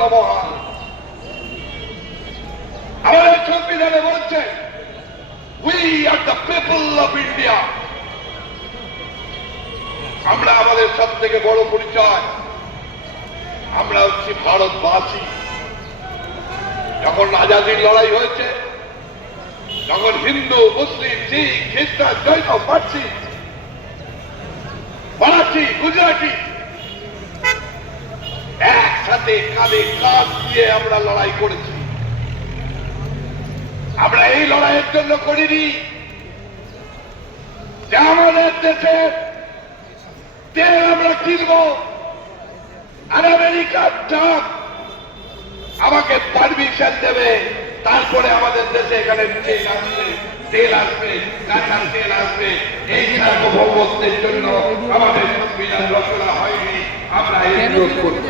নমঃ। আমাদের সংবিধানে বলছে we are the people of India. আমরা আমাদের সব থেকে বড় পরিচয়, আমরা হচ্ছি ভারতবাসী। যখন আজাদির লড়াই হয়েছে, যখন হিন্দু, মুসলিম, শিখ, খ্রিস্টান, জৈন, পার্সি, মারাঠি, গুজরাটি একসাথে কাঁধে কাঁধ দিয়ে আমরা লড়াই করেছি। আমরা এই লড়াইয়ের জন্য করিনি যে আমাদের দেশে তেল আমরা কিনব আর আমেরিকার ট্রাম্প আমাকে পারমিশন দেবে, তারপরে আমাদের দেশে এখানে তেল আসবে, কাঁচা তেল আসবে। এই সার্বভৌমত্বের জন্য আমাদের সংবিধান রচনা হয়নি। আমরা এই বিরোধ করতে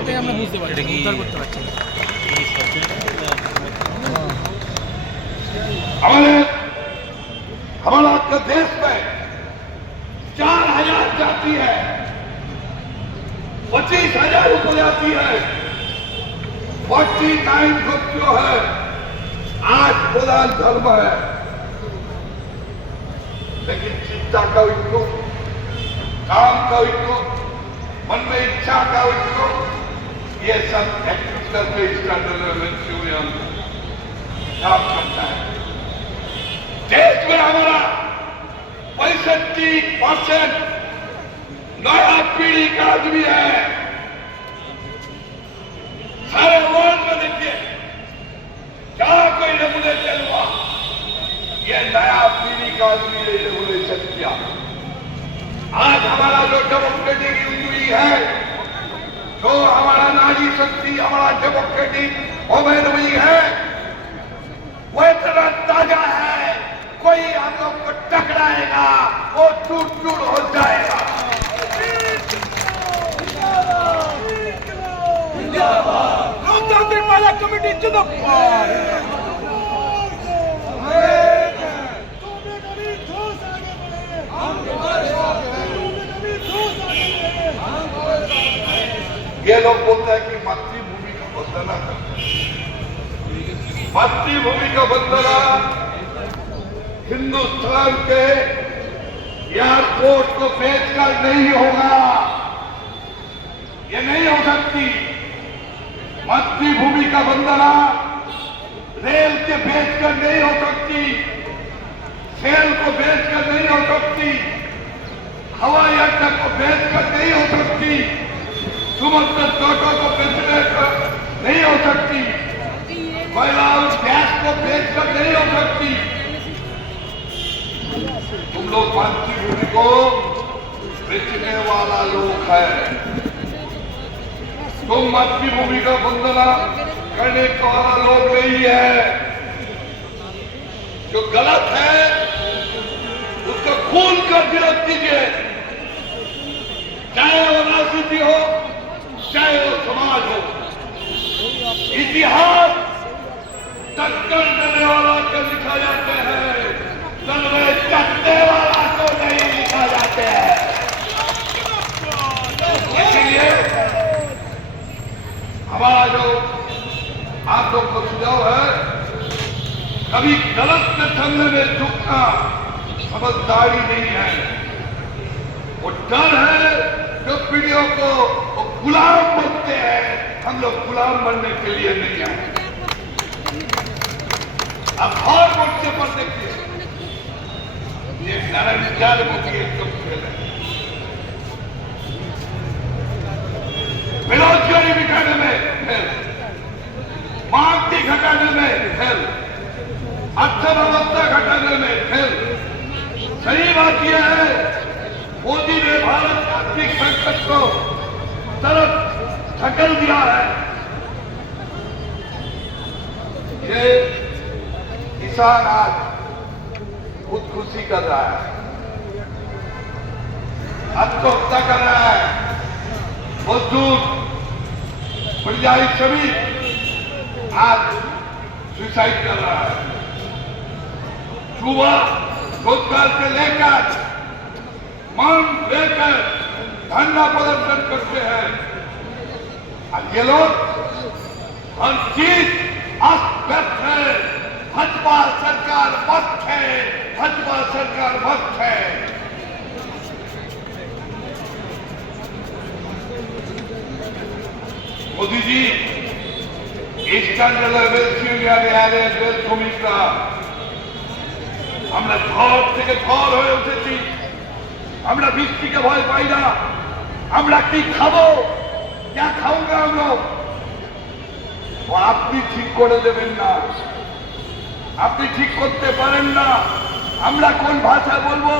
हमारा आपका देश में 4000 जाति है, 25,000 उपजाति है, 49 ग्रुप जो है, 8 प्रधान धर्म है। लेकिन चिंता का उनको, काम का उनको, मन में इच्छा का उनको, ये सब एक्टर के मंचूरियन काम करता है। देश में हमारा 65% नया पीढ़ी का आदमी है। सारे वर्ल्ड में देखिए जहां कोई रेगुलेशन हुआ, ये नया पीढ़ी का आदमी ने रेगुलेशन किया। आज हमारा जो डेमोक्रेटिक यूनिटी है, जो हमारा नारी शक्ति, हमारा डेमोक्रेटिक ओमेन हुई है, वो इतना ताजा है, कोई हम लोग को टकराएगा वो टूट टूट हो जाएगा। लोकतांत्रिक माला कमेटी जिंदाबाद। ये लोग बोलते हैं कि मातृभूमि का वंदना करते हैं। मातृभूमि का वंदना हिंदुस्तान के एयरपोर्ट को बेचकर नहीं होगा, ये नहीं हो सकती। मातृभूमि का वंदना रेल के बेचकर नहीं हो सकती, सेल को बेचकर नहीं हो सकती, हवाई अड्डा को बेचकर नहीं हो सकती, समुद्र तटों को बेचकर नहीं हो सकती, कोयला और गैस को बेचकर नहीं हो सकती। तुम लोग मातृभूमि को बेचने वाला लोग है। तुम मातृभूमि का वंदना करने वाला लोग नहीं है। जो गलत है उसको खून कर विरोध कीजिए, चाहे वो राजनीति हो, चाहे वो समाज हो। इतिहास टक्कर देने वाला को लिखा जाते हैं, तलवे चटने वाला को नहीं लिखा जाते हैं। इसलिए हमारा जो आप लोग को सुझाव है, कभी गलत के सामने में झुकना समझदारी नहीं है। वो डर है जो पीढ़ियों को गुलाम बनते हैं। हम लोग गुलाम बनने के लिए नहीं आए। अब और मोर्चे पर देखिए, ये नारायण मुखी एकदम खेल है। बेरोजगारी मिटाने में फेल, मांगती घटाने में फेल, अर्थव्यवस्था घटाने में फेल। सही बात यह है, मोदी ने भारत के आर्थिक संकट को तरफ धकेल दिया है। ये किसान आज खुदकुशी कर रहा है, आत्महत्या कर रहा है, मजदूर, परियायी श्रमिक आज सुसाइड कर रहा है। युवा रोजगार से लेकर मांग लेकर धरना प्रदर्शन करते हैं। और ये लोग और जीत व्यर्थ है। भाजपा सरकार मस्त है, भाजपा सरकार मस्त है। मोदी जी ইস্টার্ন রেলওয়েজ ইউনিয়নে রেল শ্রমিকরা আমরা ঘর থেকে ঘর হয়ে উঠেছি। আমরা বৃষ্টিকে ভয় পাই না। আমরা কি খাবো, क्या खाऊंगा हम लोग, আপনি ঠিক করে দেবেন না, আপনি ঠিক করতে পারেন না। আমরা কোন ভাষা বলবো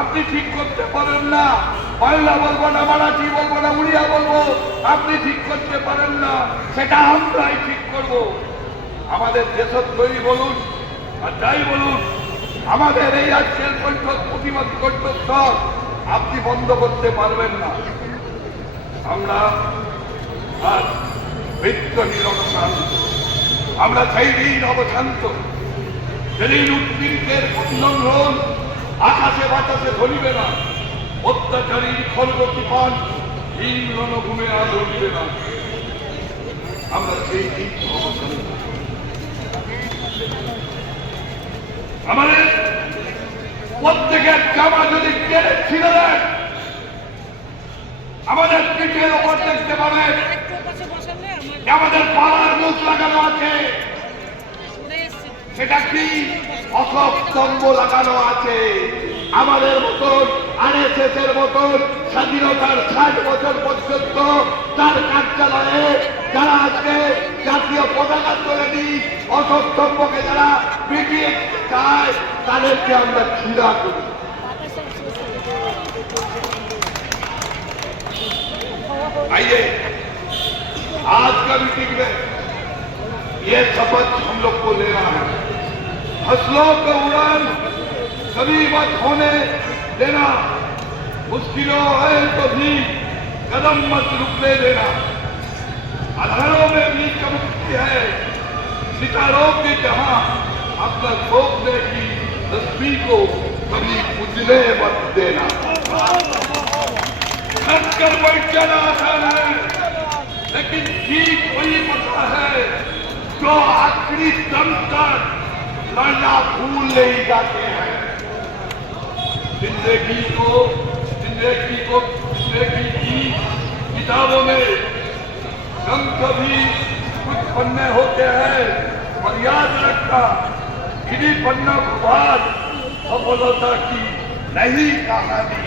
আপনি ঠিক করতে পারেন না। বাংলা বলবো না, মারাঠি বলবো না, উড়িয়া বলবো, আপনি ঠিক করতে পারেন না। সেটা আমরাই ঠিক করব। আমাদের দেশদ্রোহী বলুন আর যাই বলুন, আমাদের এই আজকের প্রতিবাদ কণ্ঠস্বর আপনি বন্ধ করতে পারবেন না। আমরা আর বৃত্ত নিরবসান, আমরা সেই দিন অবশান্ত যেদিন উদ্ভিদের কুন্দন আকাশে বাতাসে ধরিবে না, অত্যাচারী খর্গ তুফান হীন রণভূমে আর ধরিবে না। আমরা সেই দিন অবশান্ত। আমাদের প্রত্যেকের জামা যদি টেনে ছিঁড়ে দেন, আমাদের পিঠের ওপর দেখতে পাবেন আমাদের পাড়ার মুখ লাগানো আছে। সেটা কি অশোক স্তম্ভ লাগানো আছে। আমাদের মতন আরএসএস এর মতন স্বাধীনতার 60 বছর পর্যন্ত তার কার্যালয়ে যারা আজকে জাতীয় পতাকা তোলেনি, অশোক স্তম্ভকে যারা পিটিয়ে চায়, তাদেরকে আমরা ঘৃণা করি। आइए आज का मीटिंग में ये शपथ हम लोग को लेना है। फसलों का उड़ान कभी मत होने देना, मुश्किलों है तो भी कदम मत रुकने देना। अधारों में भी चमकती है सितारों की जहां, अपना सोचने की तस्वीर को कभी उजले मत देना। कर बैठ जाना आसान है, लेकिन ठीक वही पता है जो आखिरी दम तक लड़ना भूल नहीं जाते हैं। जिंदगी की किताबों में कम कभी कुछ पन्ने होते हैं, और याद रखना इन्हीं पन्नों के बाद सफलता की नई कहानी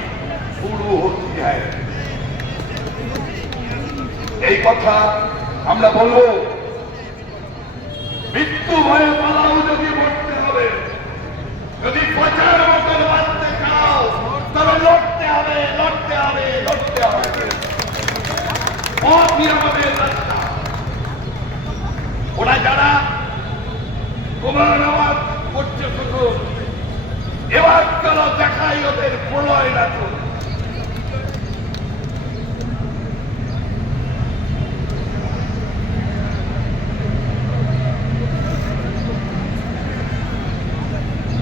शुरू होती है। এই কথা আমরা বলবো। মৃত্যু ভয়ে পালাও যদি মরতে হবে, যদি প্রচার মতন বাঁচতে চাও, তবে লড়তে হবে, লড়তে হবে, লড়তে হবে। মতই আমাদের রাস্তা। ওরা যারা তোমার আওয়াজ করছে শুধু, এবার চলো দেখাই ওদের প্রলয় নাটক।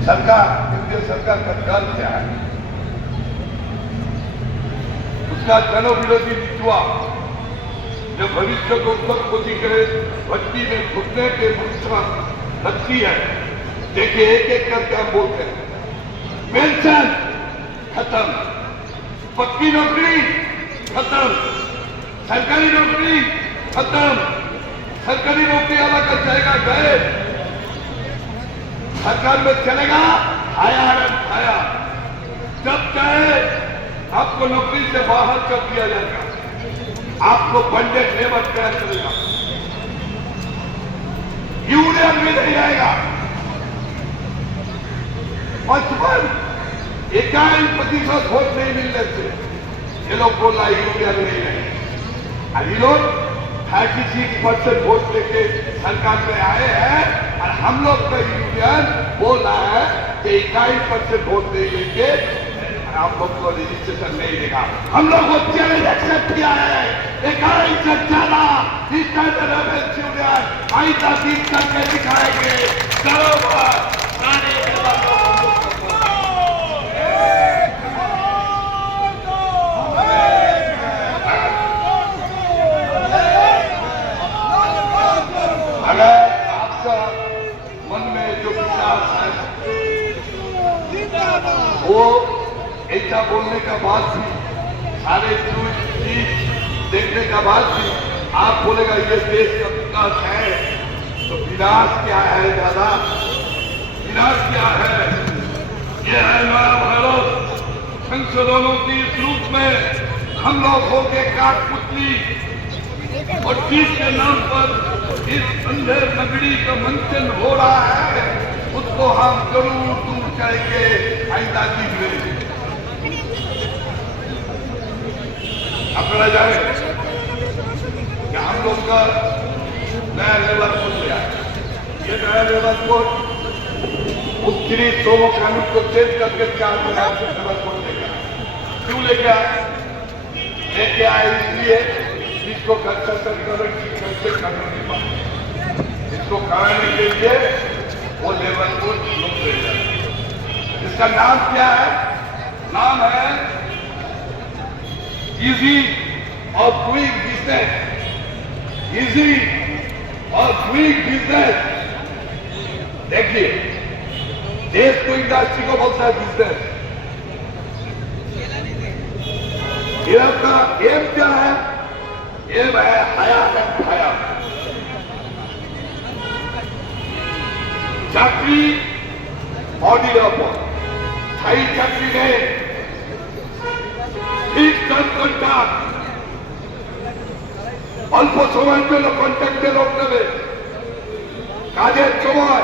सरकार, केंद्रीय सरकार का दल क्या है, उसका जनविरोधी नीतिवा जो भविष्य को उत्पत्ति के भट्टी में घुटने के मंत्रा रखती है। देखिए एक एक करके हम बोलते हैं, पेंशन खत्म, पक्की नौकरी खत्म, सरकारी नौकरी खत्म, सरकारी नौकरी वाला का जाएगा गए, सरकार में चलेगा खाया खाया, जब चाहे आपको नौकरी से बाहर कर दिया जाएगा, आपको बंडेड लेबर कराया चलेगा, यूनियन भी नहीं रहेगा। 51% वोट नहीं मिलने से ये लोग बोला यूनियन नहीं है, और ये लोग 36% वोट लेके सरकार में आए हैं, और हम लोग का यूनियन बोल रहा है कि 21% वोट नहीं लेके आप लोग को रजिस्ट्रेशन नहीं देगा। हम लोग वो चैलेंज एक्सेप्ट किया है, 21 से ज्यादा यूनियन आइंदा दिन करके दिखाएंगे। चलो का बाद भी, सारे चीज देखने का बाद भी आप बोलेगा ये देश का विकास है, तो विनाश क्या है दादा? विनाश क्या है? ये है नया भारत। संशोधनों की इस रूप में हम लोग होके काठपुतली और चीज के नाम पर इस अंधेर नगरी का मंथन हो रहा है, उसको हम जरूर दूर करेंगे आइंदा दिन में। अपना जाए कि हम लोग का नया लेवल खोल गया है। ये नया लेवल कोड मुख्य सोमो कानून को चेंज करके 4 लेवल कोड लेगा। क्यों लेके आए? लेके आए इसलिए इसको कंस्ट्रक्शन करने नहीं पाते, इसको कराने के लिए वो लेवल को लोग ले जाते। इसका नाम क्या है? नाम है easy of doing business. Easy of doing business. देखिए, देश को इंडस्ट्री को बोलता है बिजनेस। इसका एम क्या है? एम है हयात एंड हयात। চাকরি বডির ওপর, স্থায়ী চাকরি নেই, ফিক্সড টার্ম কন্ট্রাক্ট, অল্প সময়ের জন্য কন্ট্রাক্টে লোক নেবে, কাজের সময়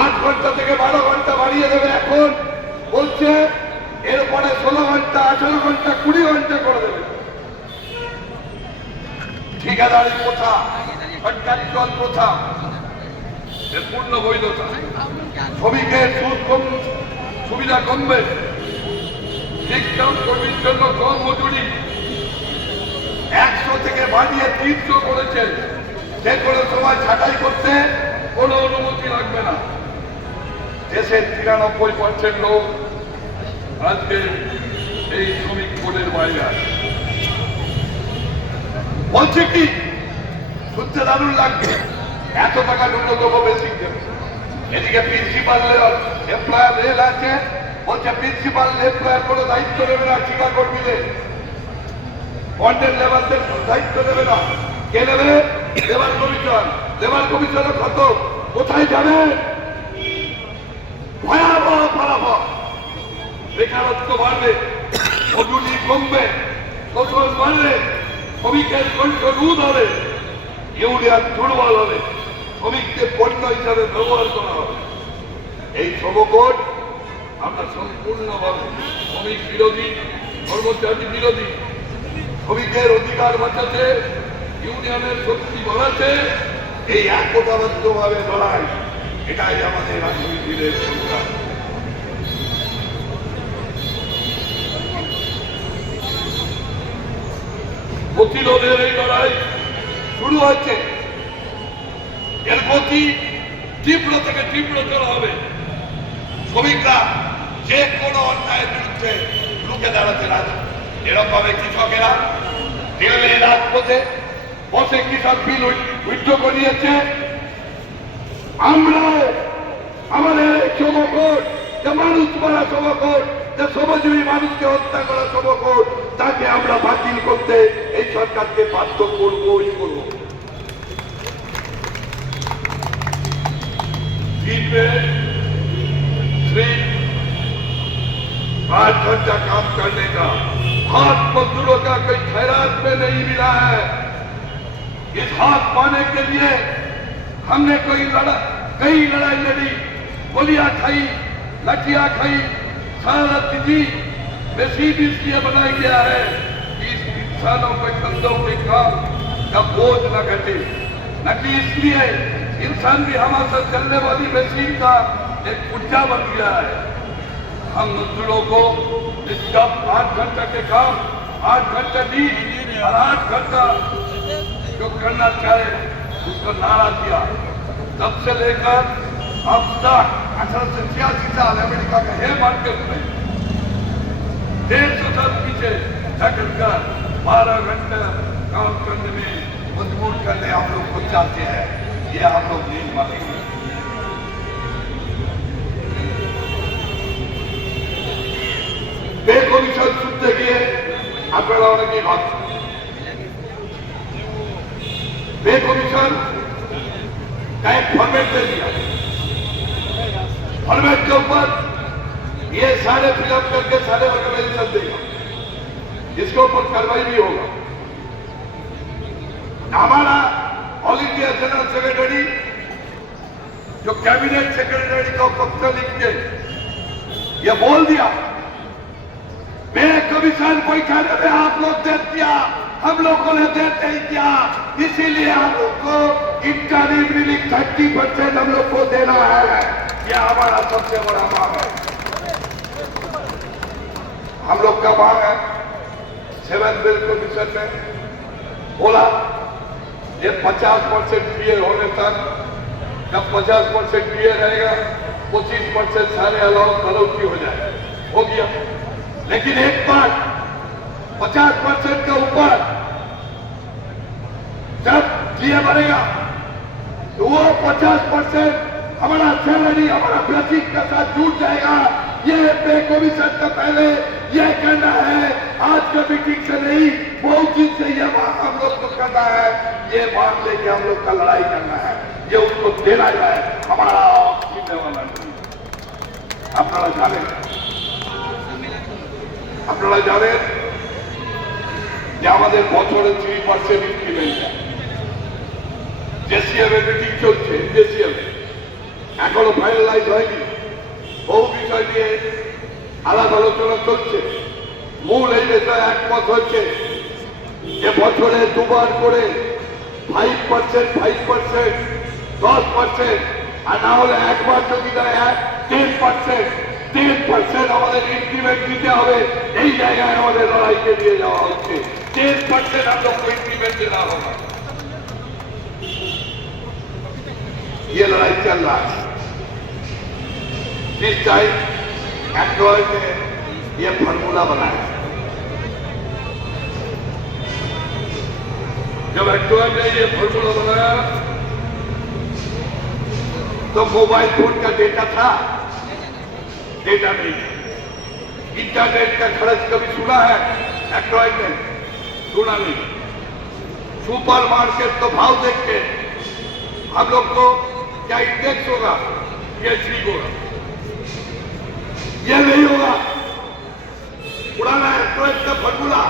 8 ঘন্টা থেকে 12 ঘন্টা বাড়িয়ে দেবে। এখন বলছে এরপরে 16 ঘন্টা, 18 ঘন্টা, 20 ঘন্টা করে দেবে। ঠিকাদারি প্রথা, কন্ট্রাক্টুয়াল প্রথা, এর পূর্ণ বৈধতা। শ্রমিকের সুবিধা কমবে, কর্মীর জন্য কম মজুরি 100 থেকে বাড়িয়ে 300 করেছেন। যে কোনো সময় ছাঁটাই করতে কোনো অনুমতি লাগবে না। দেশের 93% লোক আজকে এই শ্রমিক কোডের বাইরে আছে। বলছে কি শুনতে দারুণ লাগছে, এত টাকা ন্যূনতম বেসিক দেবে। এদিকে প্রিন্সিপাল এমপ্লয়ার রেল আছে, বলছে প্রিন্সিপাল এমপ্লয়ার কোনো দায়িত্ব নেবে না, ঠিকা কর্মীদের বন্ডের লেবারদের দায়িত্ব নেবে না। কে নেবে? Labour commission. লেবার কমিশনের কত কোথায় যাবে? ভয়াবহ ফলাফল। বেকারত্ব বাড়বে, মজুরি কমবে, শোষণ বাড়বে, শ্রমিকের কণ্ঠ রোধ হবে, ইউনিয়ন দুর্বল হবে, শ্রমিককে পণ্য হিসাবে ব্যবহার করা হবে। এই শ্রমকোড আমরা সম্পূর্ণভাবে শ্রমিক বিরোধী, কর্মচারী বিরোধী, শ্রমিকের অধিকার বাঁচাতে, ইউনিয়নের শক্তি বাড়াতে এই একতাবদ্ধভাবে লড়াই, এটাই আমাদের আগামী দিনের সংগ্রাম। প্রতিরোধের এই লড়াই শুরু হয়েছে, এর গতি তীব্র থেকে তীব্রতর হবে। শ্রমিকরা যে কোনো অন্যায়ের বিরুদ্ধে রুখে দাঁড়াতে রাজি। এরকম ভাবে কৃষকেরা দিল্লি রাজপথে বসে কৃষক বিল উইথড্র করিয়েছে। আমরা আমাদের এই শ্রমকোড, যে মানুষ মারা শ্রমকোড, যে শ্রমজীবী মানুষকে হত্যা করা শ্রমকোড, তাকে আমরা বাতিল করতে এই সরকারকে বাধ্য করবই করব। सिर्फ 5 घंटा काम करने का हाथ मजदूरों का कोई खैरात में नहीं मिला है। इस हाथ पाने के लिए हमने कई लड़ाई लड़ी, गोलियां खाई, लठियां खाई, शहादत दी। नसीब इसलिए बनाया गया है कि इस इंसानों के कंधों पे काम का बोझ न घटे, न कि इसलिए इंसान भी हमारे साथ चलने वाली मशीन का एक पुर्जा बन गया है। हम मजदूरों को इसका 8 घंटा के काम 8 घंटा दी और 8 घंटा जो करना चाहे उसको नारा दिया। तब से लेकर अब तक 1886 साल अमेरिका का है मार्केट में 150 साल पीछे धकल कर 12 घंटा काम करने में मजबूर करने हम लोग को चाहते हैं। ये हम लोग नहीं मानेंगे। पे कमीशन আপনারা অনেকেই ভাবছেন पे कमीशन का एक फॉर्मेट दे दिया, फॉर्मेट के ऊपर ये सारे फिलअप करके सारे ऑर्गेनाइजेशन देगा, इसके ऊपर कार्रवाई भी होगा। हमारा ऑल इंडिया जनरल सेक्रेटरी जो कैबिनेट सेक्रेटरी का पत्र लिख के ये बोल दिया पे कमीशन बैठाने में आप लोग दे दिया, हम लोगों ने दे नहीं किया, इसीलिए हम लोग को इंटरिम रिलीफ 30% हम लोग को देना है। ये हमारा सबसे बड़ा मांग है। हम लोग का मांग है 7 बिल कमीशन में बोला ये 50% पीए होने तक, जब 50% पीए रहेगा 25% सारे अलाउंस हो जाए, हो गया। लेकिन एक बार 50% के ऊपर जब जीए बढ़ेगा तो वो 50% हमारा सैलरी हमारा बेसिक के साथ जुड़ जाएगा। ये पे कमीशन का पहले ये करना है, आज का मीटिंग से नहीं, बहुत दिन से ये मांग हम लोग को करना है, ये मांग लेके हम लोग का लड़ाई करना है, ये उसको देना जाए। हमारा वाला नहीं। আপনারা জানেন যে আমাদের বছরে 3% ইনক্রিমেন্ট দেয়। জেসিএম এর মিটিং চলছে, জেসিএম এখনো ফাইনালাইজ হয়নি, বহু বিষয় নিয়ে আলাপ আলোচনা চলছে। মূল এই বিষয়ে একমত হচ্ছে যে বছরে দুবার করে 5%, 5%, 10%, আর না হলে একবার যদি দেয় 10% আমাদের ইনক্রিমেন্ট দিতে হবে। এই জায়গায় আমাদের লড়াইকে দিয়ে যাওয়া হচ্ছে। 10% हम लोग को इंक्रीमेंट देना होगा। ये लड़ाई चल रहा है। जिस टाइम एंड्रॉइड ने ये फॉर्मूला बनाया, जब एंड्रॉइड ने ये फॉर्मूला बनाया तो मोबाइल फोन का डेटा था, डेटा नहीं। इंटरनेट का खर्च कभी सुना है एंड्रॉइड ने? सुना नहीं। सुपर मार्केट तो भाव देख के हम लोग को क्या इंडेक्स होगा, ये ठीक होगा, ये नहीं होगा। पुराना एंड्रॉइड का फॉर्मूला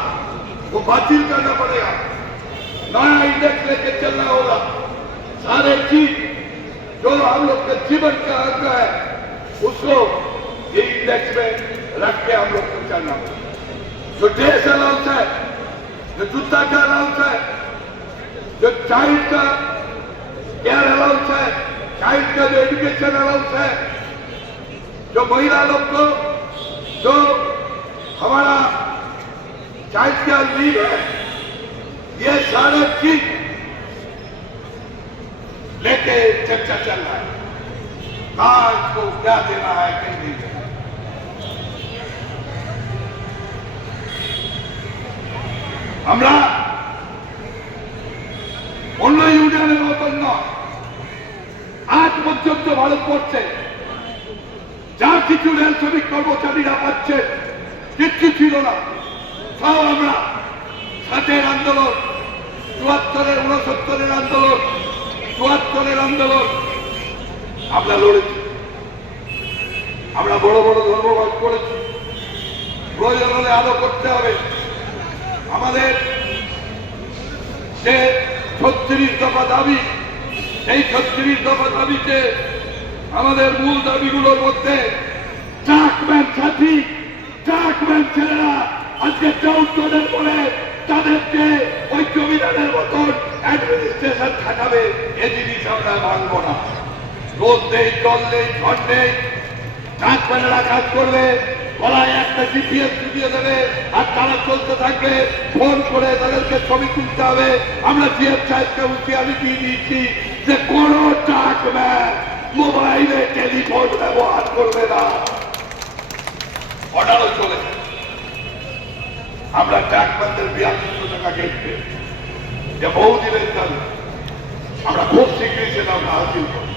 वो बातिल करना पड़ेगा, नया इंडेक्स लेके चलना होगा। सारे चीज जो हम लोग के जीवन का अंग है उसको ये इंडेक्स में रख के हम लोग को चलना होगा। जो ड्रेस अलाउंस है, जो जूता का अलाउंस है, जो चाइल्ड का केयर अलाउंस है, चाइल्ड का जो एजुकेशन अलाउंस है, जो महिला लोग को जो हमारा चाइल्ड केयर लीव है, ये सारे चीज लेके चर्चा चल रहा है। कहाँ इसको क्या देना है, कहीं नहीं देना। আমরা অন্য ইউনিয়নের মতন নয়। আজ পর্যন্ত ভারতবর্ষে যা কিছু রেল শ্রমিক কর্মচারীরা পাচ্ছে কিচ্ছু ছিল না। সব আমরা 60-এর আন্দোলন, 74-এর 69-এর আন্দোলন, 74-এর আন্দোলন আমরা লড়েছি। আমরা বড় বড় ধর্মঘট করেছি। প্রয়োজন হলে আরো করতে হবে। আমাদের যে 36 দফা দাবি, এই 36 দফা দাবিতে আমাদের মূল দাবিগুলোর মধ্যে ট্রাকম্যান সাথী, ট্রাকম্যান ছেলেরা আজকে 14 পরে তাদেরকে ওই জমিদারের মতন অ্যাডমিনিস্ট্রেশন খাটাবে, এ জিনিস আমরা মানব না। রোদ নেই, জল নেই, ঝড় নেই, ট্রাকম্যানেরা কাজ করবে, গলায় একটা জিপিএস দিয়ে দেবে আর তারা চলতে থাকবে। ফোন করে তাদেরকে ছবি তুলতে হবে। আমরা জিএফ সাহেবকে হুঁশিয়ারি দিয়ে দিয়েছি যে কোন ট্রাকম্যান মোবাইলে টেলিফোন ব্যবহার করবে না। অর্ডারও চলে আমরা ট্রাকম্যানদের 4200 টাকা কেটে যে বহুদিনের দাবি আমরা খুব শীঘ্রই সেটা আমরা হাসিল করি।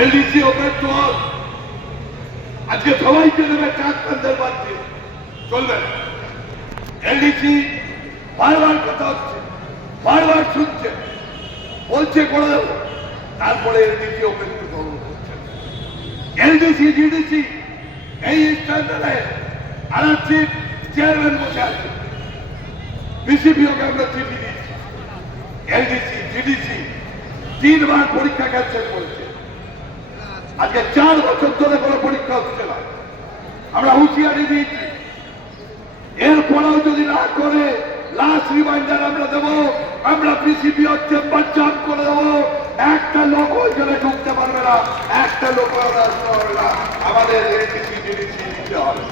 এলডিসি ওপেন টু অল, আজকে সবাইকে দেবে ট্রাকম্যানদের বাদ দিয়ে চলবে না। এলডিসি বারবার কথা হচ্ছে, বারবার শুনছে, বলছে করে দেবো, তারপরে এলডিসি ওপেন করছে। এলডিসি জিডিসি এই স্ট্যান্ডার্ডে আরআরসি চেয়ারম্যান বসে আছে, বিসিপিওকে আমরা চিঠি দিয়েছি। এলডিসি জিডিসি 3 বার পরীক্ষা ক্যান্সেল করেছে। আজকে 4 বছর ধরে কোনো পরীক্ষা হচ্ছে না। আমরা হুঁশিয়ারি দিয়েছি, এরপরেও যদি না করে লাস্ট রিমাইন্ডার আমরা দেবো, আমরা পিসিবি চেম্বার জাম করে দেবো। একটা লোক ওইখানে ঢুকতে পারবে না, একটা লোক আসতে পারবে না। আমাদের এলডিসি জিডিসি দিতে হবে।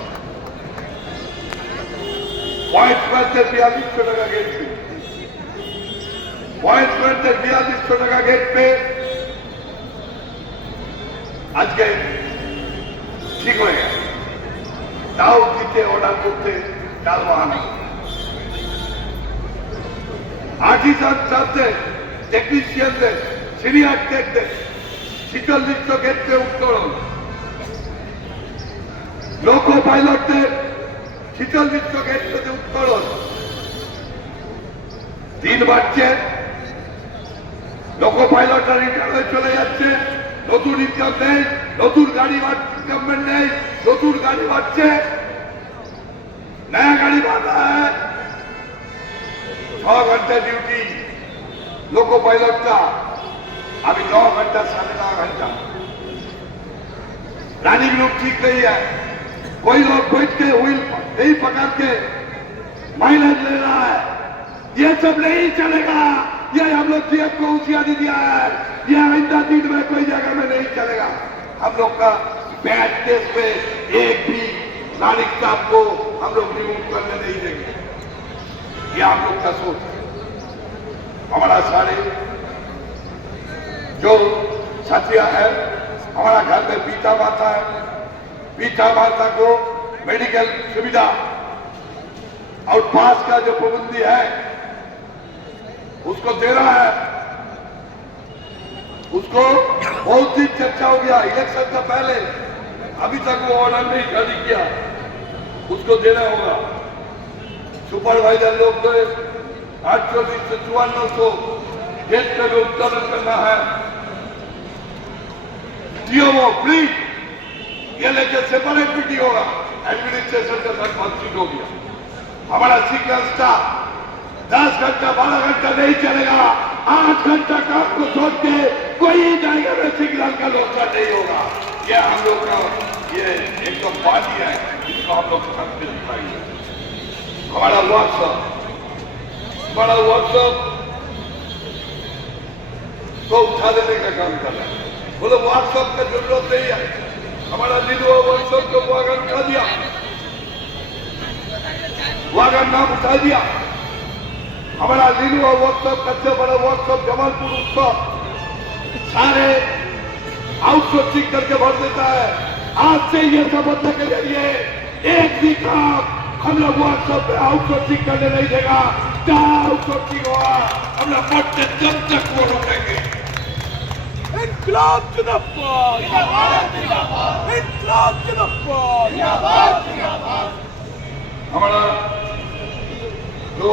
পয়েন্ট প্রান্তের 4200 টাকা গেট ফি, পয়েন্ট প্রান্তের 4200 টাকা গেট পে আজকে ঠিক হয়ে গেছে। তাও দিতে অর্ডার করতে ডাল বাহানা, আর্টিসান স্টাফদের, টেকনিশিয়ানদের, সিনিয়র টেকদের 4600 গেট পে উত্তরণ, লোকো পাইলটদের 4600 গেট পেতে উত্তরণ। 3 বাড়ছে, লোকো পাইলটরা রিটার্ন হয়ে চলে যাচ্ছে, নতুন ইনকাম নেই, নতুন গাড়ি ইনকামমেন্ট নেই, নতুন গাড়ি বাড়ছে, नया गाड़ी बढ़ रहा है। 6 घंटे ड्यूटी लोको पायलट का, अभी 9 घंटा 9.5 घंटा। रनिंग रूट ठीक नहीं है, कोई लोग बैठ के व्हील नहीं पकड़ के माइलेज ले रहा है। ये सब नहीं चलेगा, ये हम लोग सीएम को होशियारी दिया है, ये आइंदा दिन में कोई जगह में नहीं चलेगा। हम लोग का बैड केस पे एक भी नागरिक स्टाफ को हम लोग रिमूव करने नहीं देंगे। ये हम लोग का सोच है। हमारा सारे जो साथियां है, हमारा घर में पीता माता है, पीता माता को मेडिकल सुविधा और पास का जो पाबंदी है उसको दे रहा है। उसको बहुत दिन चर्चा हो गया इलेक्शन से पहले, अभी तक वो ऑर्डर नहीं जारी किया, उसको देना होगा। सुपरवाइजर लोग को 48 से 5400 देश में उत्तोलन करना है। डीओ प्लीज ये लेके सेपरेट मीटिंग होगा, एडमिनिस्ट्रेशन के साथ बातचीत हो गया। हमारा सिग्नल स्टाफ 10 घंटा 12 घंटा नहीं चलेगा, 8 घंटा काम को छोड़ के कोई जाएगा में सिग्नल का नुकसान नहीं होगा। ये हम लोग का ये एक तो पार्टी है, इसको हम लोग करते दिखाएंगे। हमारा व्हाट्सएप को उठा देने का काम कर रहा है। बोलो व्हाट्सएप का जरूरत नहीं है, हमारा लीडो व्हाट्सएप को वागन उठा दिया, वागन नाम उठा दिया। हमारा लीडो व्हाट्सएप सबसे बड़ा व्हाट्सएप जमालपुर उत्सव सारे आउटसोर्सिंग करके भर देता है। आज से ये समझने के जरिए एक भी काम हम लोग व्हाट्सएप पे आउटसोर्सिंग करने नहीं देगा। जहां आउटसोर्सिंग होगा हम लोग बढ़ते जब तक वो रोकेंगे। इनकलाब जिंदाबाद, इनकलाब जिंदाबाद। हमारा जो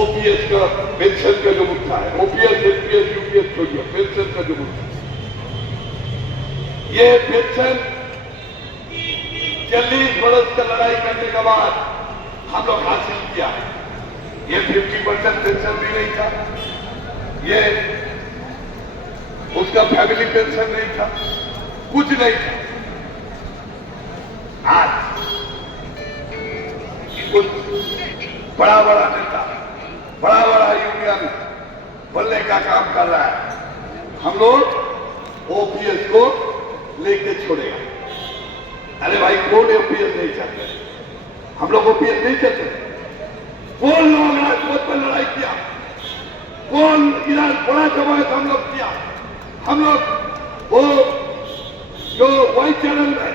ओपीएस का पेंशन का जो मुद्दा है, ओपीएस एनपीएस यूपीएस छोड़िए, पेंशन का जो मुद्दा, ये पेंशन 40 वर्ष का लड़ाई करने के बाद हम लोग हासिल किया। ये 50% पेंशन भी नहीं था, ये उसका फैमिली पेंशन नहीं था, कुछ नहीं था। आज कुछ बड़ा बड़ा नेता, बड़ा बड़ा यूनियन बोलने का काम कर रहा है, हम लोग ओपीएस को लेके छोड़ेगा। अरे भाई कौन ओपीएस नहीं चाहते? हम लोग ओपीएस नहीं चाहते। कौन लोग राजपथ पर लड़ाई किया, कौन इधर बड़ा जमात हम लोग किया। हम लोग वो जो वाइट चैनल में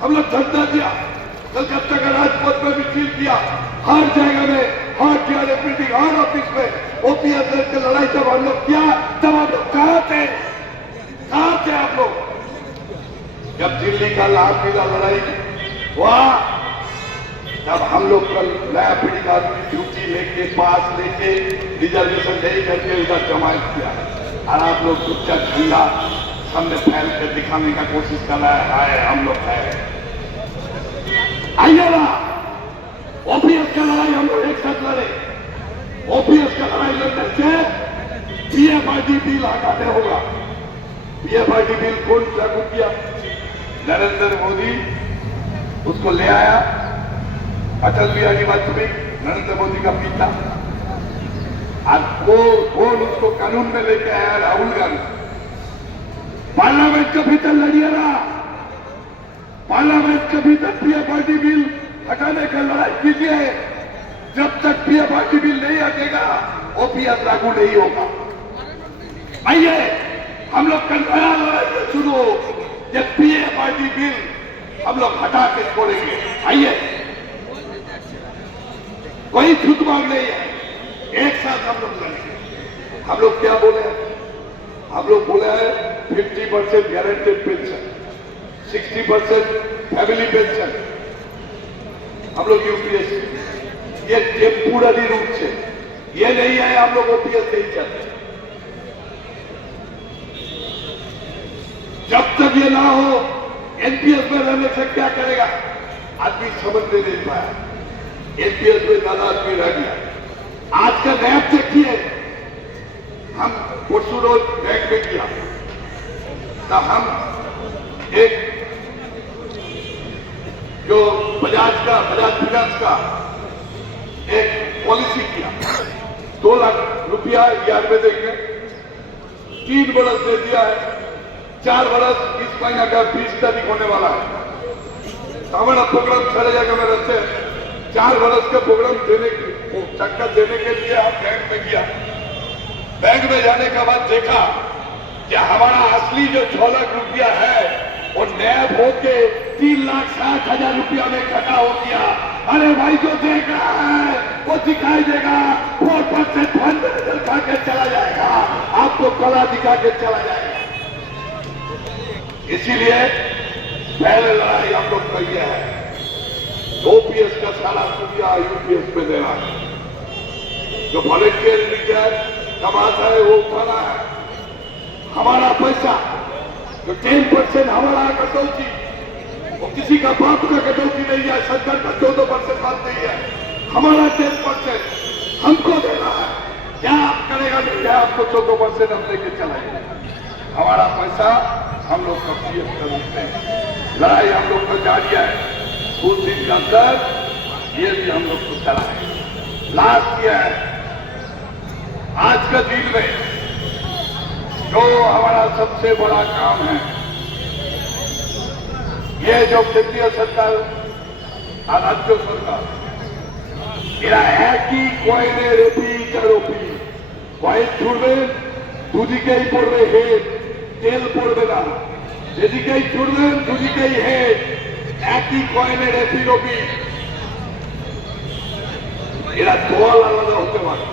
हम लोग धंधा दिया, कलकत्ता का राजपथ में भी सील किया, हर जगह में, हर टीआरएफ मीटिंग, हर ऑफिस में ओपीएस की लड़ाई जब हम लोग किया, तब हम लोग कहाँ थे? कहाँ थे आप लोग? जब दिल्ली का लाल किला लड़ाई वहां तब हम लोग कल नया पीढ़ी का आदमी ड्यूटी लेके पास लेके रिजर्वेशन नहीं करके उधर जमायत किया और आप लोग चुपचाप झंडा सामने फैल कर दिखाने का कोशिश कर रहा है हम लोग है। आइए ना, ओपीएस का लड़ाई हम लोग एक साथ लड़े। ओपीएस का लड़ाई लड़ने से पीएफआईडी बिल हटाने होगा। पीएफआईडी बिल कौन लागू किया? नरेंद्र मोदी उसको ले आया। अटल बिहारी वाजपेयी नरेंद्र मोदी का पिता, और कौन उसको कानून में लेके आया? राहुल गांधी। पार्लियामेंट के भीतर लड़िए ना, पार्लियामेंट के भीतर पीएफआईडी बिल हटाने का लड़ाई कीजिए। जब तक पीएफआईडी बिल नहीं हटेगा ओपीएस लागू नहीं होगा। आइए हम लोग का नया लड़ाई शुरू, ये पीएफआईडी बिल हम लोग हटा के छोड़ेंगे। आइए, कोई छूट मांग नहीं है, एक साथ हम लोग लड़ेंगे। हम लोग क्या बोले? हम लोग बोले हैं 50% गारंटेड पेंशन, 60% फैमिली पेंशन। हम लोग यूपीएस ये टेम्पोररी रूप से, ये नहीं है हम लोग ओपीएस नहीं चाहते। जब तक ये ना हो एनपीएस में रहने से क्या करेगा? आदमी समझने नहीं पाया। एनपीएस में ज्यादा आदमी रह गया। आज का नैब देखिए, हम परसों रोज बैंक में किया तो हम एक जो बजाज फाइनेंस का एक पॉलिसी किया, 2 लाख रुपया यार में देंगे, 3 बरस दे दिया है, 4 बरस इस महीना का 20 तारीख होने वाला है। हमारा प्रोग्राम चले जाएगा मेरे से 4 बरस का प्रोग्राम देने चक्कर देने के लिए हम बैंक में गया। बैंक में जाने के बाद देखा कि हमारा असली जो 6 लाख रुपया है वो नैब होके 3,60,000 रुपया में इकट्ठा हो गया। अरे भाई, जो देख रहा है वो दिखाई देगा, 4% फंड मैनेजर खा के चला जाएगा, आपको कला दिखा के चला जाएगा। इसीलिए पहले लड़ाई हम लोग कही है, ओपीएस का सारा सुविधा यूपीएस में देना है। जो वॉलेंटियर रिटायर कमाता है वो उठाना है। हमारा पैसा जो 10% हमारा कटौती, वो किसी का बाप का कटौती नहीं है, सरकार का 14% बात नहीं है, हमारा 10% हमको देना है। क्या आप करेगा? नहीं क्या आपको 14% हम लेके चलाएंगे। हमारा पैसा हम लोग का पीएफ कर सकते हैं। लड़ाई हम लोग को जारी है, कुछ दिन के अंदर ये भी हम लोग को चलाएंगे। लास्ट किया है आज का दिन में जो हमारा सबसे बड़ा काम है, ये जो केंद्रीय सरकार और राज्य सरकार এরা একই কয়েনের এপিটার ওপি কয়েন ছুড়বে, দুদিকেই পড়বে হেড, তেল পড়বে না। যেদিকেই ছুড়বেন দুদিকেই হেড, একই কয়েনের এপির ওপি। এরা দল আলাদা হতে পারে,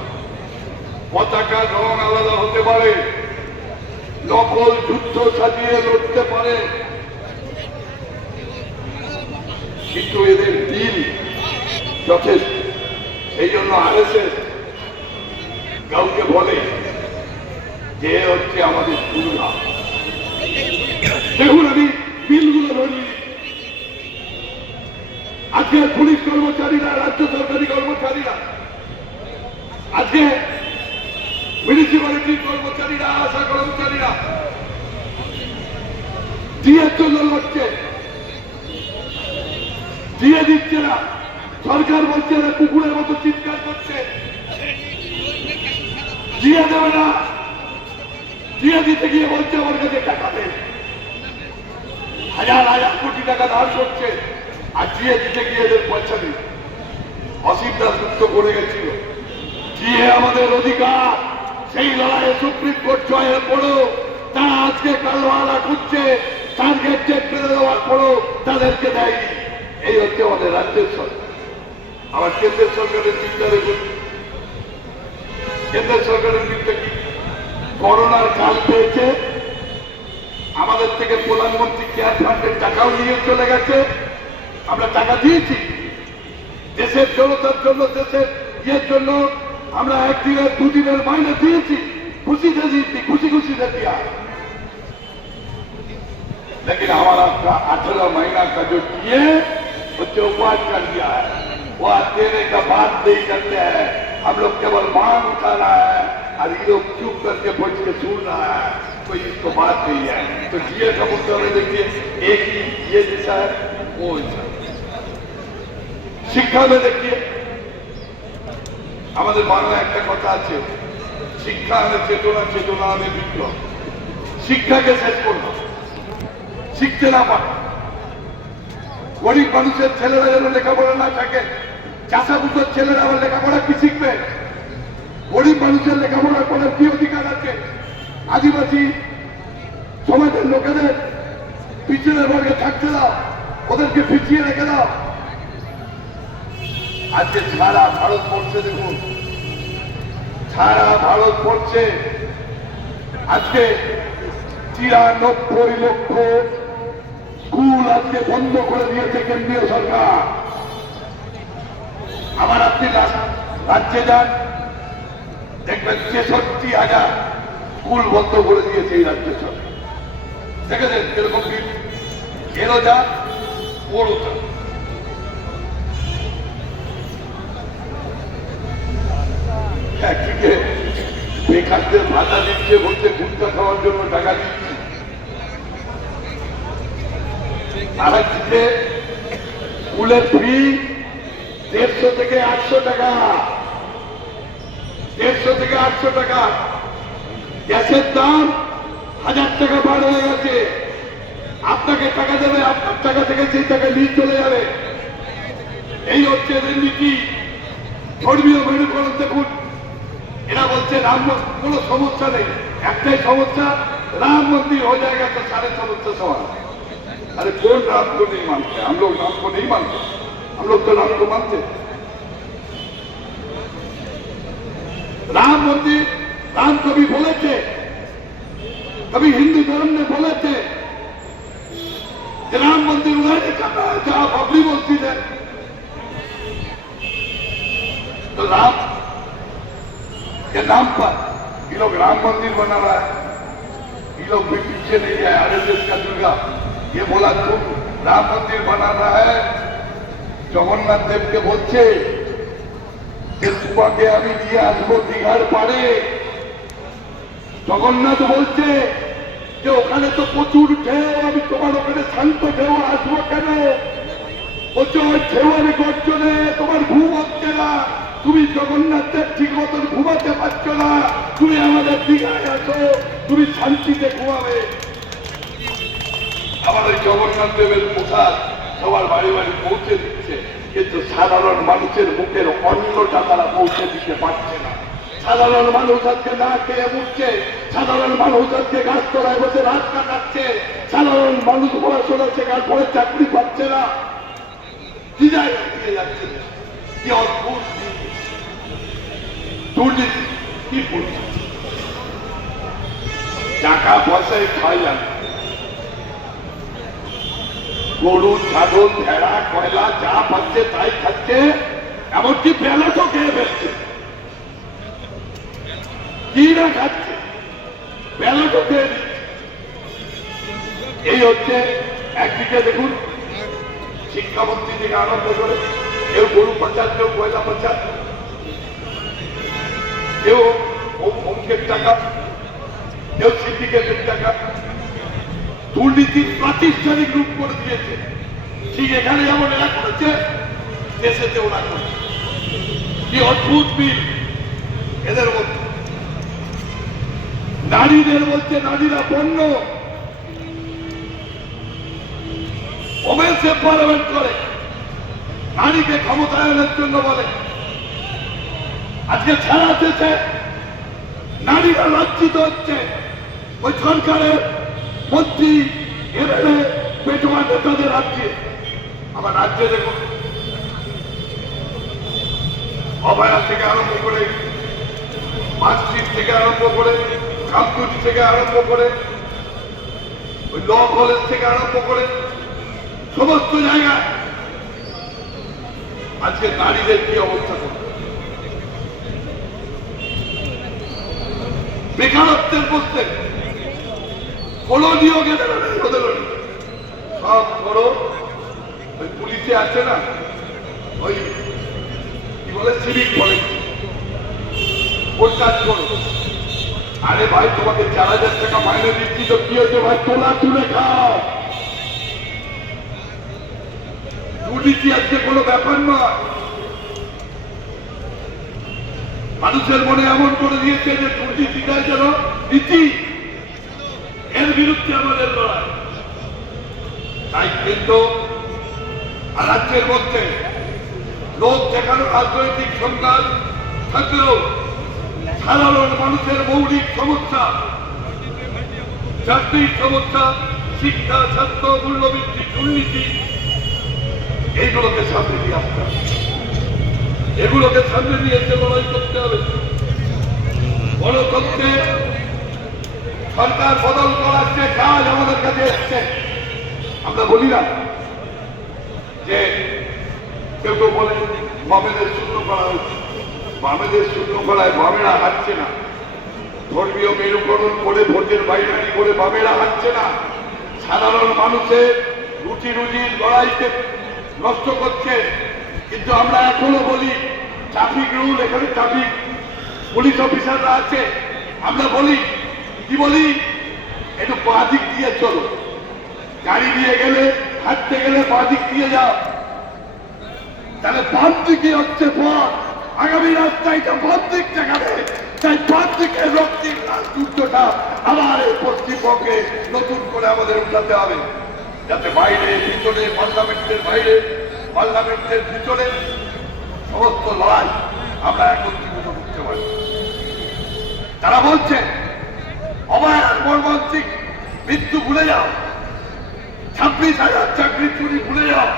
পতাকা রং আলাদা হতে পারে, নকল যুদ্ধ সাজিয়ে লড়তে পারে, কিন্তু এদের দিল যথেষ্ট। এই জন্য আরএসএস কাউকে বলে যে হচ্ছে আমাদের দুর্গা। দেখুন, আমি বিলগুলো ধরি। আজকে পুলিশ কর্মচারীরা, রাজ্য সরকারি কর্মচারীরা, আজকে মিউনিসিপ্যালিটির কর্মচারীরা, আশা কর্মচারীরা ডিএর জন্য লড়ছে, দিয়ে দিচ্ছে না। সরকার বলছে না, কুকুরের মতো চিৎকার করছে, দিয়ে দেবে না। দিয়ে দিতে গিয়ে বলছে আমার কাছে টাকা দেয়, হাজার হাজার কোটি টাকা ধার করছে, আর দিয়ে দিতে গিয়ে এদের পয়সা নেই। অসীম দাসগুপ্ত করে গেছিল, দিয়ে আমাদের অধিকার, সেই লড়াইয়ে সুপ্রিম কোর্ট জয়ের পড়ো তারা আজকে কালওয়ালা খুঁজছে, টার্গেট চেক করে দেওয়ার পড়ো তাদেরকে দেয়নি। এই হচ্ছে আমাদের রাজ্যের সরকার। আবার কেন্দ্রের সরকারের চিন্তা দেখুন, কেন্দ্রের সরকারের চিন্তা কি? করোনার কাল পেয়েছে, আমাদের থেকে প্রধানমন্ত্রী কেয়ার ফান্ডের টাকাও নিয়ে চলে গেছে। আমরা টাকা দিয়েছি, দেশের জনতার জন্য, দেশের ইয়ের জন্য আমরা একদিনের দুদিনের মাইনে দিয়েছি, খুশিতে দিয়েছি, খুশি খুশিতে দিয়া। लेकिन हमारा 18 महीना का जो किए वो चौपाट कर दिया है। वो देने का बात नहीं करते हैं, हम लोग केवल मांग उठा रहा है और ये लोग चुप करके बैठ के सुन रहा है, कोई इसको बात नहीं है। तो जीए का मुद्दा में देखिए एक ही ये जैसा है वो ऐसा। शिक्षा में देखिए हमारे बांग्ला एक कथा আছে, শিক্ষা আনে চেতনা, চেতনা আনে বিপ্লব। শিক্ষাকে শেষ করলো, শিখতে না পারে। গরিব মানুষের ছেলেরা যেন লেখাপড়া না থাকে, চাষাবুষের ছেলেরা আবার লেখাপড়া কি শিখবে? গরিব মানুষের লেখাপড়া করার কি অধিকার আছে? আদিবাসী সমাজের লোকেদের পিছনে বর্গে থাকতে দাও, ওদেরকে পিছিয়ে রেখে দাও। আজকে সারা ভারতবর্ষে দেখুন, সারা ভারতবর্ষে আজকে 93 লক্ষ স্কুল আজকে বন্ধ করে দিয়েছে কেন্দ্রীয় সরকার। আবার আপনি রাজ্যে যান, দেখবেন 63,000 স্কুল বন্ধ করে দিয়েছে এই রাজ্য সরকার। দেখেছেন কিরকম এরও যা ওরও যা। একদিকে বেকারদের ভাতা দিচ্ছে, বলছে গুটকা খাওয়ার জন্য টাকা দিচ্ছে, আর একদিকে স্কুলের ফি 150 থেকে 800 টাকা, 150 থেকে 800 টাকা। গ্যাসের দাম 1000 টাকা বার হয়ে গেছে। আপনাকে টাকা দেবে, আপনার টাকা থেকে সেই টাকা নিয়ে চলে যাবে। এই হচ্ছে নীতি। ধর্মীয় মেরুকরণ দেখুন, এরা বলছে রাম কোনো সমস্যা নেই, একটাই সমস্যা, राम मंदिर हो जाएगा तो सारे समस्या सवाल। अरे कौन राम को नहीं मानते? हम लोग राम को नहीं मानते, हम लोग तो राम को मानते। राम मंदिर, राम कभी बोले थे, कभी हिंदू धर्म ने बोले थे कि राम मंदिर उधर नहीं करना है जहां बबरी मस्जिद है। तो राम के नाम पर ये लोग राम मंदिर बना रहा है, ये लोग भी पीछे नहीं है। आरएसएस का दुर्गा ये बोला तुम राम मंदिर बना रहा है, जगन्नाथ देव के बोलছে যে তোমাকে আমি দিয়ে আসবো দীঘার পাড়ে। জগন্নাথ বলছে যে ওখানে তো প্রচুর ঢেউ, আমি তোমার ওখানে শান্ত ঢেউ আসবো কেন? বলছে ওই ঢেউয়ের গর্জনে তোমার ঘুম হচ্ছে না, তুমি জগন্নাথ দেব ঠিক মতন ঘুমাতে পারছো না, তুমি আমাদের দীঘায় আসো, তুমি শান্তিতে ঘুমাবে। আমাদের জগন্নাথ দেবের প্রসাদ সবার বাড়ি বাড়ি পৌঁছে দিচ্ছে, কিন্তু সাধারণ মানুষের মুখের অন্নটা তারা পৌঁছে দিতে পারছে না। সাধারণ মানুষ আজকে না খেয়ে মরছে, সাধারণ মানুষ আজকে গাছতলায় বসে রাত কাটাচ্ছে, সাধারণ মানুষ পড়াশোনা শেখার পরে চাকরি পাচ্ছে না, কি জায়গায় দিয়ে যাচ্ছে। কি অদ্ভুত দুর্নীতি, কি বলছে, টাকা পয়সায় খাই যান, গরু ছাগল ভেড়া কয়লা যা পাচ্ছে তাই খাচ্ছে, এমনকি ব্যালটও খেয়ে ফেলছে। কি না খাচ্ছে, ব্যালটও খেয়ে দিচ্ছে। এই হচ্ছে একদিকে দেখুন শিক্ষামন্ত্রী থেকে আরম্ভ করে কেউ গরু পাচার, কেউ কয়লা পাচার, কেউ অঙ্কের টাকা, কেউ সিন্ডিকেটের টাকা, দুর্নীতির প্রাতিষ্ঠানিক রূপ করে দিয়েছে। ঠিক এখানে যেমন এরা করেছে, দেশেতে ওরা করেছে। কি অদ্ভুত বিল এদের মধ্যে। নারীদের বলছে নারীরা পণ্য, ওমেন্স এম্পাওয়ারমেন্ট করে, নারীকে ক্ষমতায়নের জন্য বলে। আজকে ছাড়া দেশে নারীরা লাঞ্ছিত হচ্ছে। ওই সরকারের মন্ত্রী এমএলএ পেটোয়া নেতাদের রাজ্যে, আবার রাজ্যে দেখুন অভয়া থেকে আরম্ভ করে, মার্কশিট থেকে আরম্ভ করে, কামতুরি থেকে আরম্ভ করে, ওই ল কলেজ থেকে আরম্ভ করে সমস্ত জায়গায় আজকে নারীদের কি অবস্থা করবে? বেকারত্বের মধ্যে কোনো নিয়োগে হতে পারে সব বড় ওই পুলিশে আছে না, ওই কি বলে সিভিক বলে ওর কাজ করো। আরে ভাই তোমাকে 4,000 টাকা মাইনে দিচ্ছি তো কি হচ্ছে ভাই, তোলা তুলে খাও। দুর্নীতি আজকে কোনো ব্যাপার নয়। মানুষের মনে এমন করে দিয়েছে যে দুর্নীতিটাই যেন নীতি, এর বিরুদ্ধে আমাদের লড়াই। তাই কিন্তু রাজ্যের মধ্যে লোক দেখানো রাজনৈতিক সংঘাত থাকলেও সাধারণ মানুষের মৌলিক সমস্যা, চাকরির সমস্যা, শিক্ষা, স্বাস্থ্য, মূল্যবৃদ্ধি, দুর্নীতি, এইগুলোকে সামনে নিয়ে আসতে হবে। এগুলোকে সামনে নিয়ে এসে লড়াই করতে হবে। গণতন্ত্রে সরকার বদল করার যে কাজ আমাদের কাছে এসছে, আমরা বলি না যে কেউ কেউ বলে বামেদের শূন্য করা হয়েছে। বামেদের শূন্য করায় বামেরা হারছে না। ধর্মীয় মেরুকরণ করে ভোটের বাইরানি করে বামেরা হারছে না। সাধারণ মানুষের রুচি রুজির লড়াইকে নষ্ট করছে। কিন্তু আমরা এখনো বলি ট্রাফিক রুল, এখানে ট্রাফিক পুলিশ অফিসাররা আছে, আমরা বলি কি বলি, একটু বাঁ দিক দিয়ে চলো, গাড়ি দিয়ে গেলে হাঁটতে গেলে বাঁ দিক দিয়ে যাও। তাহলে বাম দিকে হচ্ছে পথ, আগামী রাস্তাটা বাম দিক দেখাবে। তাই বাম দিকে রক্তিম যুদ্ধটা আবার এই পশ্চিমবঙ্গে নতুন করে আমাদের উঠাতে হবে, যাতে বাইরে ভিতরে পার্লামেন্টের বাইরে পার্লামেন্টের ভিতরে সমস্ত লড়াই আমরা একত্রিত করতে পারি। তারা বলছে অভয়ার মর্মান্তিক মৃত্যু ভুলে যাও, 26,000 চাকরি চুরি ভুলে যাও,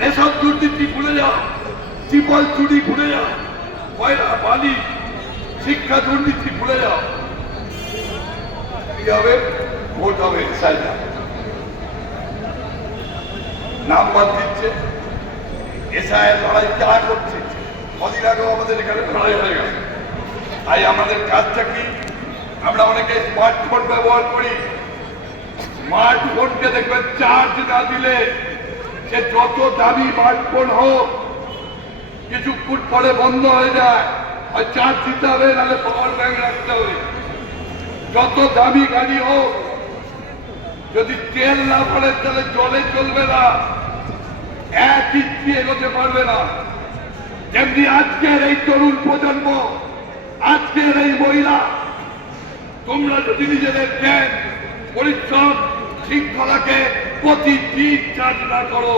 রেশন দুর্নীতি ভুলে যাও, টিপল চুরি ভুলে যাও, কয়লা বালি শিক্ষা দুর্নীতি ভুলে যাও। কি হবে? ভোট হবে সাইডা, নাম বাদ দিচ্ছে। এসআইয়ের লড়াই কারা করছে? কদিন আগেও আমাদের এখানে লড়াই হয়ে গেল। তাই আমাদের কাজটা কি? আমরা অনেকে স্মার্টফোন ব্যবহার করি। স্মার্টফোনকে দেখবেন চার্জ না দিলে যে যত দামি স্মার্টফোন হোক কিছুক্ষণ পরে বন্ধ হয়ে যায়। আর চার্জ দিতে হবে, নাহলে পাওয়ার ব্যাংক রাখতে হবে। যত দামি গাড়ি হোক যদি তেল না পড়ে তাহলে জলে চলবে না, এক ইঞ্চি এগোতে পারবে না। যেমনি আজকের এই তরুণ প্রজন্ম, আজকের এই মহিলা, তোমরা যদি নিজেদের জ্ঞান, পরিশ্রম, শৃঙ্খলাকে প্রতিদিন চার্জ না করো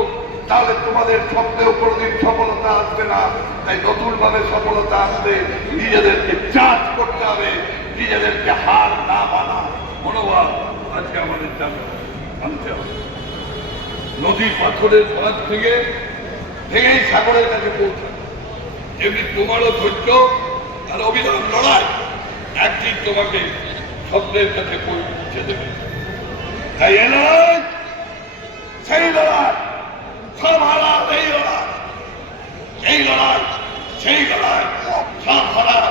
তাহলে তোমাদের স্বপ্নেও কোনোদিন সফলতা আসবে না। তাই নতুন ভাবে সফলতা আসবে নিজেদেরকে চার্জ করতে হবে, নিজেদেরকে হার না মানা মনোভাব আজকে আমাদের আনতে হবে। নদী পাথরের বাঁধ ভেঙেই সাগরের কাছে পৌঁছায়, এমনি তোমারও ধৈর্য আর অবিরাম লড়াই একদিন তোমাকে স্বপ্নের কাছে পৌঁছে দেবে। তাই এ লড়াই, সেই লড়াই, সব হারার এই লড়াই, এই লড়াই, সেই লড়াই, সব হারার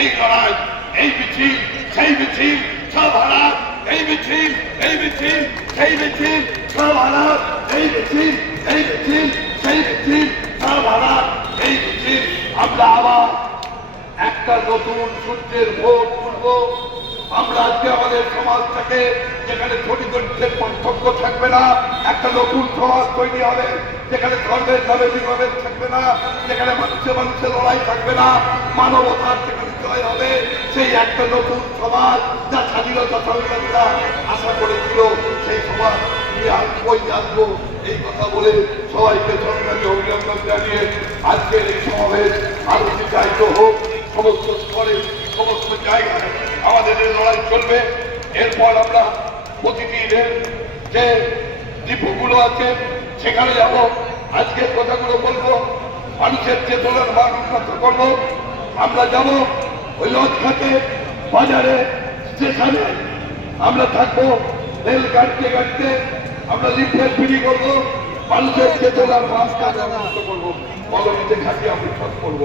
এই লড়াই, এই মিছিল, সেই মিছিল, সব হারার এই মিছিল, এই মিছিল, সেই মিছিল, সব হারার এই মিছিল, এই মিছিল, সেই মিছিল, সব হারার এই মিছিল। আমরা আবার একটা নতুন সূর্যের ভোট তুলব। আমরা আজকে আমাদের সমাজটাকে, যেখানে ধনী দরিদ্রের পার্থক্য থাকবে না, একটা নতুন সমাজ তৈরি হবে, যেখানে ধর্মের নামে বিভাজন থাকবে না, যেখানে মানুষের মানুষের লড়াই থাকবে না, মানবতার যেখানে জয় হবে, সেই একটা নতুন সমাজ যা স্বাধীনতা সংগ্রামীরা আশা করেছিল, সেই সমাজ নিয়ে আসবো এই কথা বলে সবাইকে সংগ্রামী অভিনন্দন জানিয়ে আজকের এই সমাবেশ আরো বিতাড়িত হোক। সমস্ত স্তরে, সমস্ত জায়গায় আমাদের এই লড়াই চলবে। এরপর আমরা প্রতিদিনের যে দ্বীপগুলো আছে সেখানে যাব, আজকের কথাগুলো বলবো, মানুষের চেতনার মান উন্নত করবো। আমরা যাব ওই লজঘাটে, বাজারে, স্টেশনে আমরা থাকবো, রেল গাড়িতে গাড়িতে আমরা লিফলেট বিলি করবো। মানুষের চেতনার মাছ কাজা মুক্ত করবো, মৌলবীতে খাটিয়ে আমি করবো।